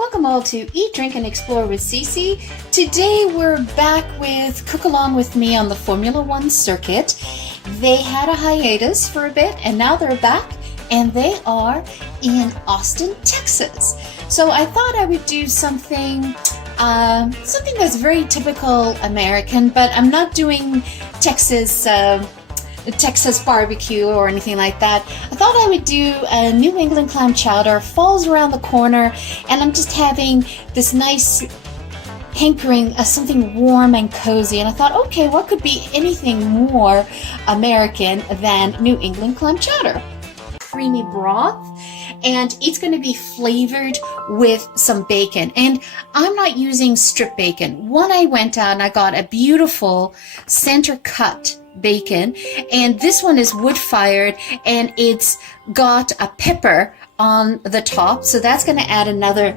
Welcome all to Eat, Drink, and Explore with Cece. Today we're back with Cook Along with Me on the Formula One circuit. They had a hiatus for a bit and now they're back and they are in Austin, Texas. So I thought I would do something that's very typical American, but I'm not doing Texas barbecue or anything like that. I thought I would do a New England Clam Chowder. Fall's around the corner and I'm just having this nice hankering of something warm and cozy, and I thought, okay, what could be anything more American than New England Clam Chowder? Creamy broth, and it's going to be flavored with some bacon, and I'm not using strip bacon. I went out and I got a beautiful center cut bacon, and this one is wood fired and it's got a pepper on the top, so that's going to add another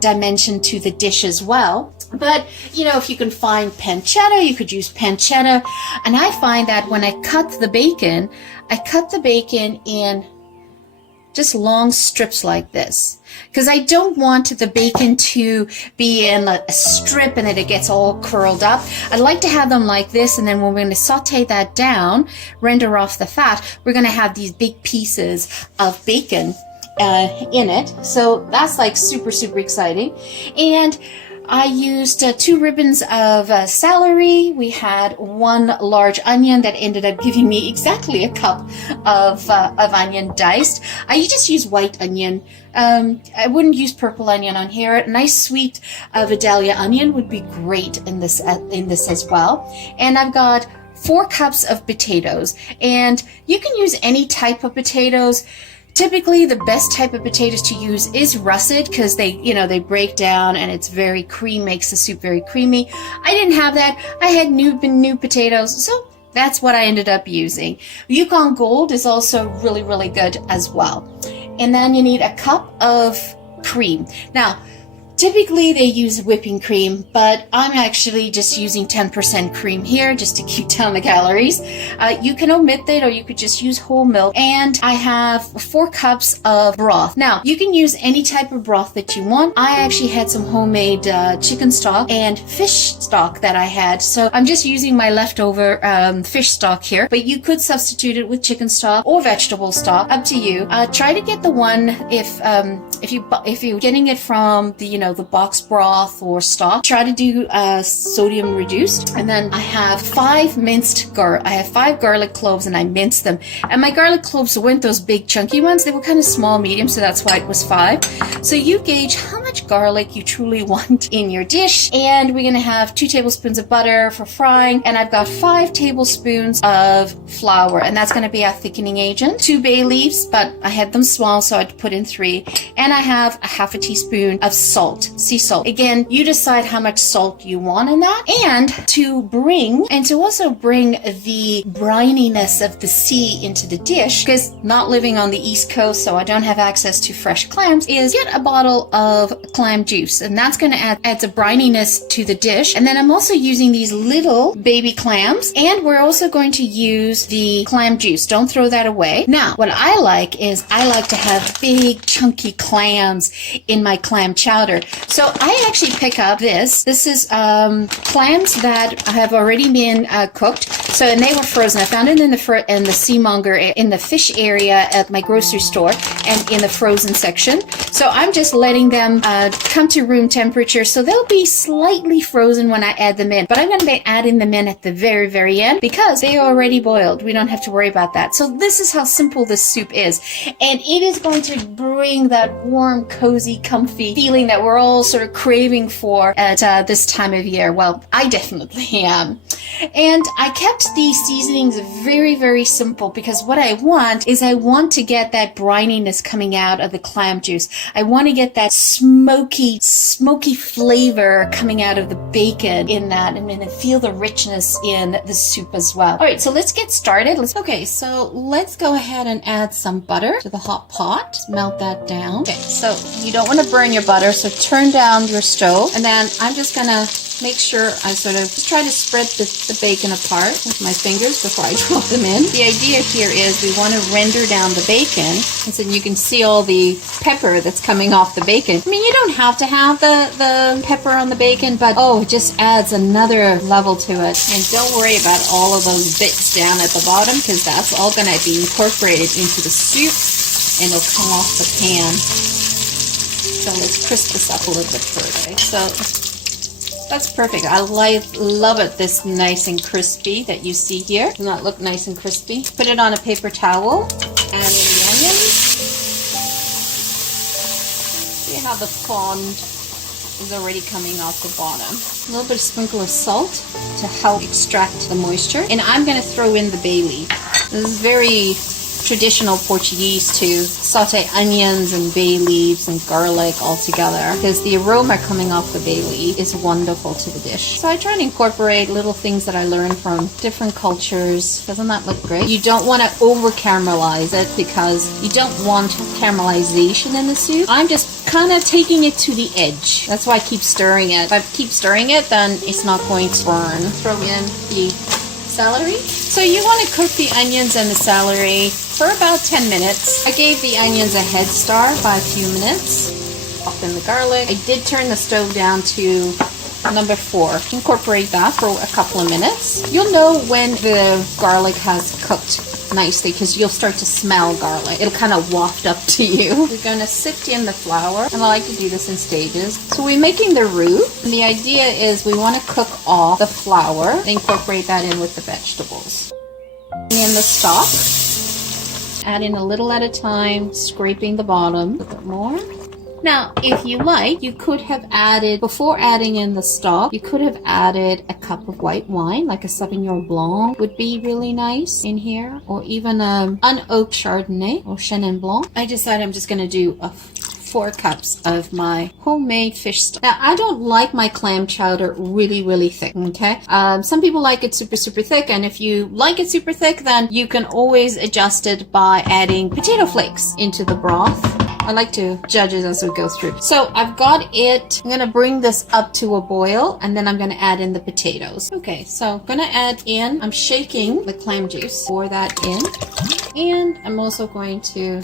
dimension to the dish as well. But you know, if you can find pancetta, you could use pancetta, and I find that when I cut the bacon in just long strips like this, because I don't want the bacon to be in a strip and then it gets all curled up. I'd like to have them like this, and then when we're going to saute that down, render off the fat, we're going to have these big pieces of bacon in it. So that's like super exciting. And I used 2 ribbons of celery. We had 1 large onion that ended up giving me exactly a cup of onion diced. I just use white onion. I wouldn't use purple onion on here. A nice sweet Vidalia onion would be great in this as well. And I've got 4 cups of potatoes, and you can use any type of potatoes. Typically, the best type of potatoes to use is russet, because they break down and it's very creamy, makes the soup very creamy. I didn't have that. I had new potatoes, so that's what I ended up using. Yukon Gold is also really good as well. And then you need a cup of cream. Now, typically they use whipping cream, but I'm actually just using 10% cream here just to keep down the calories. You can omit that, or you could just use whole milk. And I have 4 cups of broth. Now, you can use any type of broth that you want. I actually had some homemade chicken stock and fish stock that I had, so I'm just using my leftover fish stock here, but you could substitute it with chicken stock or vegetable stock, up to you. Try to get the one, if you're getting it from the box broth or stock, try to do sodium reduced. And then I have 5 garlic cloves, and I minced them. And my garlic cloves weren't those big chunky ones, they were kind of small medium, so that's why it was 5. So you gauge how much garlic you truly want in your dish. And we're gonna have 2 tablespoons of butter for frying, and I've got 5 tablespoons of flour, and that's gonna be our thickening agent. 2 bay leaves, but I had them small, so I'd put in 3. And I have a half a teaspoon of salt, sea salt. Again, you decide how much salt you want in that. And to also bring the brininess of the sea into the dish, because not living on the East Coast, so I don't have access to fresh clams, is get a bottle of clam juice, and that's going to add a brininess to the dish. And then I'm also using these little baby clams, and we're also going to use the clam juice. Don't throw that away. Now, what I like to have big chunky clams in my clam chowder. So I actually pick up this. This is clams that have already been cooked. So, and they were frozen. I found it in the Seamonger, in the fish area at my grocery store, and in the frozen section. So I'm just letting them come to room temperature. So they'll be slightly frozen when I add them in. But I'm going to be adding them in at the very end, because they are already boiled. We don't have to worry about that. So this is how simple this soup is. And it is going to bring that warm, cozy, comfy feeling that we're all sort of craving for at this time of year. Well, I definitely am. And I kept these seasonings very simple, because what I want to get that brininess coming out of the clam juice. I want to get that smoky flavor coming out of the bacon in that, and then feel the richness in the soup as well. All right, so let's get started. So let's go ahead and add some butter to the hot pot. Melt that down. Okay, so you don't want to burn your butter, so turn down your stove, and then I'm just gonna make sure I sort of just try to spread the bacon apart with my fingers before I drop them in. The idea here is we want to render down the bacon, and so you can see all the pepper that's coming off the bacon. I mean, you don't have to have the pepper on the bacon, but oh, it just adds another level to it. And don't worry about all of those bits down at the bottom, because that's all going to be incorporated into the soup and it'll come off the pan. So let's crisp this up a little bit further. So that's perfect. I love it this nice and crispy that you see here. Does not look nice and crispy. Put it on a paper towel. Add in the onions. See how the fond is already coming off the bottom. A little bit of sprinkle of salt to help extract the moisture. And I'm going to throw in the bay leaf. This is very traditional Portuguese to saute onions and bay leaves and garlic all together, because the aroma coming off the bay leaf is wonderful to the dish. So I try to incorporate little things that I learned from different cultures. Doesn't that look great? You don't want to over caramelize it because you don't want caramelization in the soup. I'm just kind of taking it to the edge. That's why I keep stirring it. If I keep stirring it, then it's not going to burn. Throw in the celery. So you want to cook the onions and the celery for about 10 minutes. I gave the onions a head start by a few minutes. Pop in the garlic. I did turn the stove down to number 4. Incorporate that for a couple of minutes. You'll know when the garlic has cooked nicely because you'll start to smell garlic. It'll kind of waft up to you. We're going to sift in the flour, and I like to do this in stages. So we're making the roux, and the idea is we want to cook off the flour and incorporate that in with the vegetables. In the stock, add in a little at a time, scraping the bottom a bit more. Now, if you like, you could have added, before adding in the stock, you could have added a cup of white wine, like a Sauvignon Blanc would be really nice in here, or even an unoaked Chardonnay or Chenin Blanc. I decided I'm just going to do 4 cups of my homemade fish stock. Now, I don't like my clam chowder really thick, okay? Some people like it super thick, and if you like it super thick, then you can always adjust it by adding potato flakes into the broth. I like to judge it as we go through. So I've got it. I'm going to bring this up to a boil, and then I'm going to add in the potatoes. Okay, so I'm going to add in, I'm shaking the clam juice, pour that in, and I'm also going to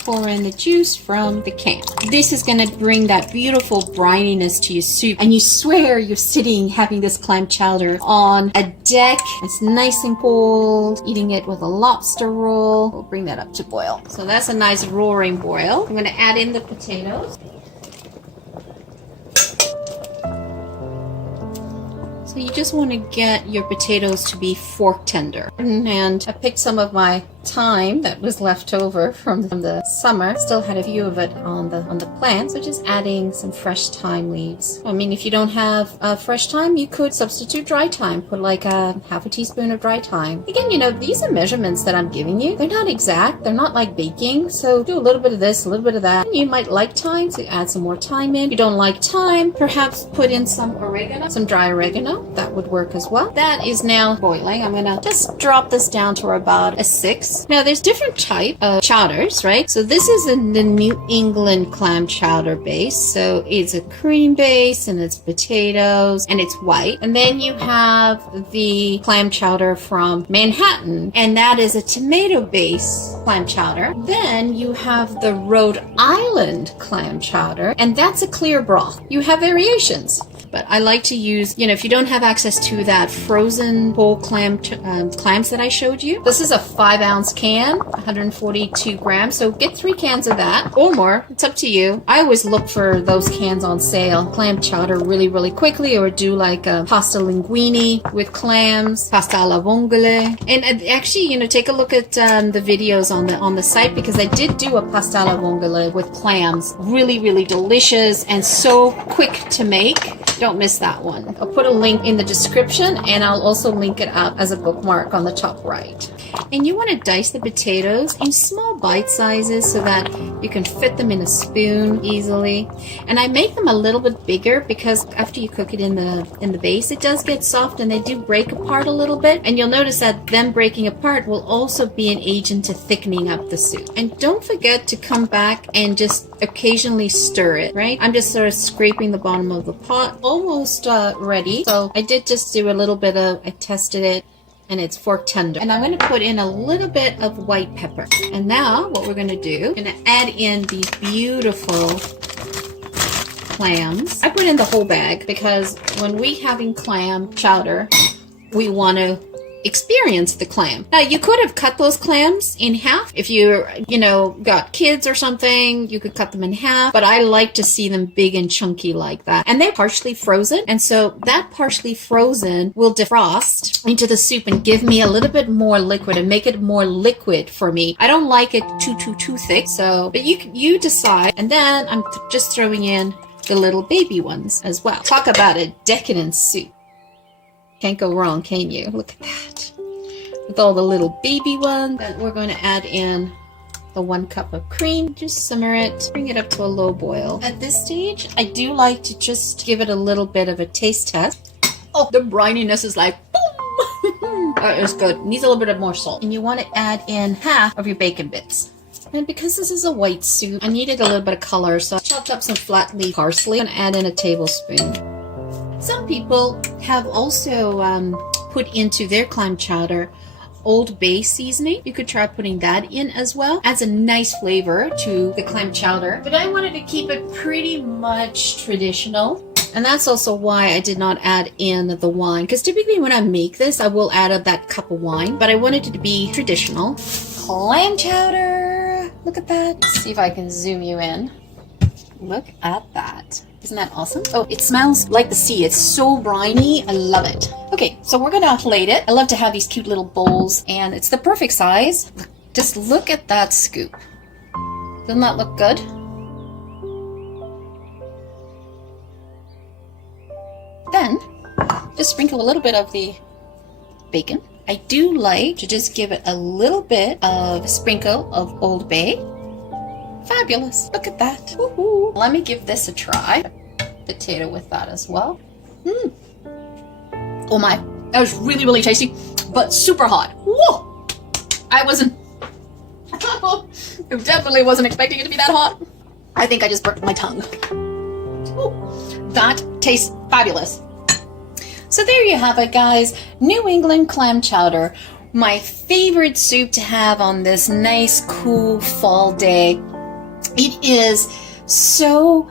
pour in the juice from the can. This is going to bring that beautiful brininess to your soup, and you swear you're sitting having this clam chowder on a deck. It's nice and cold, eating it with a lobster roll. We'll bring that up to boil. So that's a nice roaring boil. I'm going to add in the potatoes. So you just want to get your potatoes to be fork tender. And I picked some of my thyme that was left over from the summer. Still had a few of it on the plant, so just adding some fresh thyme leaves. I mean, if you don't have fresh thyme, you could substitute dry thyme. Put like half a teaspoon of dry thyme. Again, you know, these are measurements that I'm giving you. They're not exact. They're not like baking. So do a little bit of this, a little bit of that. And you might like thyme, so add some more thyme in. If you don't like thyme, perhaps put in some oregano, some dry oregano. That would work as well. That is now boiling. I'm gonna just drop this down to about a 6. Now there's different type of chowders, right? So this is in the New England Clam Chowder base. So it's a cream base and it's potatoes and it's white. And then you have the clam chowder from Manhattan, and that is a tomato base clam chowder. Then you have the Rhode Island clam chowder, and that's a clear broth. You have variations. But I like to use, you know, if you don't have access to that frozen whole clams that I showed you, this is a 5-ounce can, 142 grams. So get 3 cans of that or more. It's up to you. I always look for those cans on sale. Clam chowder really quickly, or do like a pasta linguine with clams, pasta alla vongole. And actually, you know, take a look at the videos on the site, because I did do a pasta alla vongole with clams. Really delicious and so quick to make. Don't miss that one. I'll put a link in the description, and I'll also link it up as a bookmark on the top right. And you want to dice the potatoes in small bite sizes so that you can fit them in a spoon easily. And I make them a little bit bigger because after you cook it in the base, it does get soft and they do break apart a little bit. And you'll notice that them breaking apart will also be an agent to thickening up the soup. And don't forget to come back and just occasionally stir it, right? I'm just sort of scraping the bottom of the pot. almost ready. So I did just do a little bit of, I tested it, and it's fork tender. And I'm going to put in a little bit of white pepper. And now what we're going to do, I'm going to add in these beautiful clams. I put in the whole bag because when we having clam chowder, we want to experience the clam. Now you could have cut those clams in half. If you got kids or something, you could cut them in half, but I like to see them big and chunky like that. And they're partially frozen, and so that partially frozen will defrost into the soup and give me a little bit more liquid and make it more liquid for me. I don't like it too thick, so but you decide. And then I'm just throwing in the little baby ones as well. Talk about a decadent soup. Can't go wrong, can you? Look at that. With all the little baby ones. Then we're going to add in the 1 cup of cream. Just simmer it. Bring it up to a low boil. At this stage, I do like to just give it a little bit of a taste test. Oh, the brininess is like, boom! That is good. Needs a little bit of more salt. And you want to add in half of your bacon bits. And because this is a white soup, I needed a little bit of color, so I chopped up some flat leaf parsley and add in a tablespoon. Some people have also put into their clam chowder Old Bay seasoning. You could try putting that in as well. Adds a nice flavor to the clam chowder. But I wanted to keep it pretty much traditional. And that's also why I did not add in the wine. Because typically when I make this, I will add that cup of wine. But I wanted it to be traditional. Clam chowder! Look at that. Let's see if I can zoom you in. Look at that. Isn't that awesome? Oh, it smells like the sea. It's so briny. I love it. Okay, so we're gonna plate it. I love to have these cute little bowls, and it's the perfect size. Just look at that scoop. Doesn't that look good? Then, just sprinkle a little bit of the bacon. I do like to just give it a little bit of sprinkle of Old Bay. Fabulous. Look at that. Woohoo. Let me give this a try. Potato with that as well. Oh my. That was really tasty, but super hot. Whoa. I definitely wasn't expecting it to be that hot. I think I just burnt my tongue. Ooh. That tastes fabulous. So there you have it, guys. New England clam chowder. My favorite soup to have on this nice, cool fall day. It is so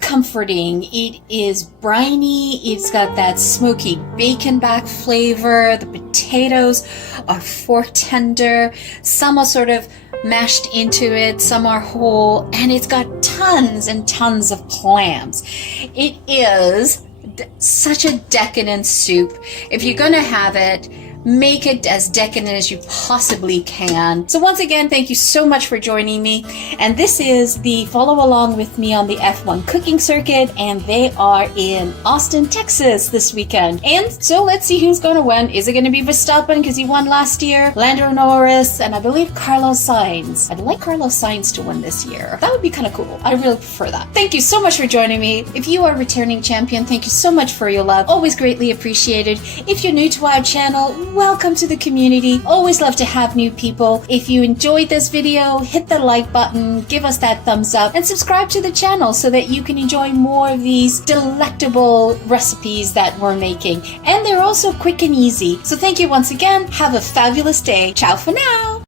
comforting. It is briny. It's got that smoky bacon back flavor. The potatoes are fork tender. Some are sort of mashed into it. Some are whole. And it's got tons and tons of clams. It is such a decadent soup. If you're going to have it, make it as decadent as you possibly can. So once again, thank you so much for joining me. And this is the follow along with me on the F1 cooking circuit, and they are in Austin, Texas this weekend. And so let's see who's going to win. Is it going to be Verstappen because he won last year? Lando Norris, and I believe Carlos Sainz. I'd like Carlos Sainz to win this year. That would be kind of cool. I really prefer that. Thank you so much for joining me. If you are a returning champion, thank you so much for your love. Always greatly appreciated. If you're new to our channel, welcome to the community. Always love to have new people. If you enjoyed this video, hit the like button, give us that thumbs up, and subscribe to the channel so that you can enjoy more of these delectable recipes that we're making. And they're also quick and easy. So thank you once again. Have a fabulous day. Ciao for now.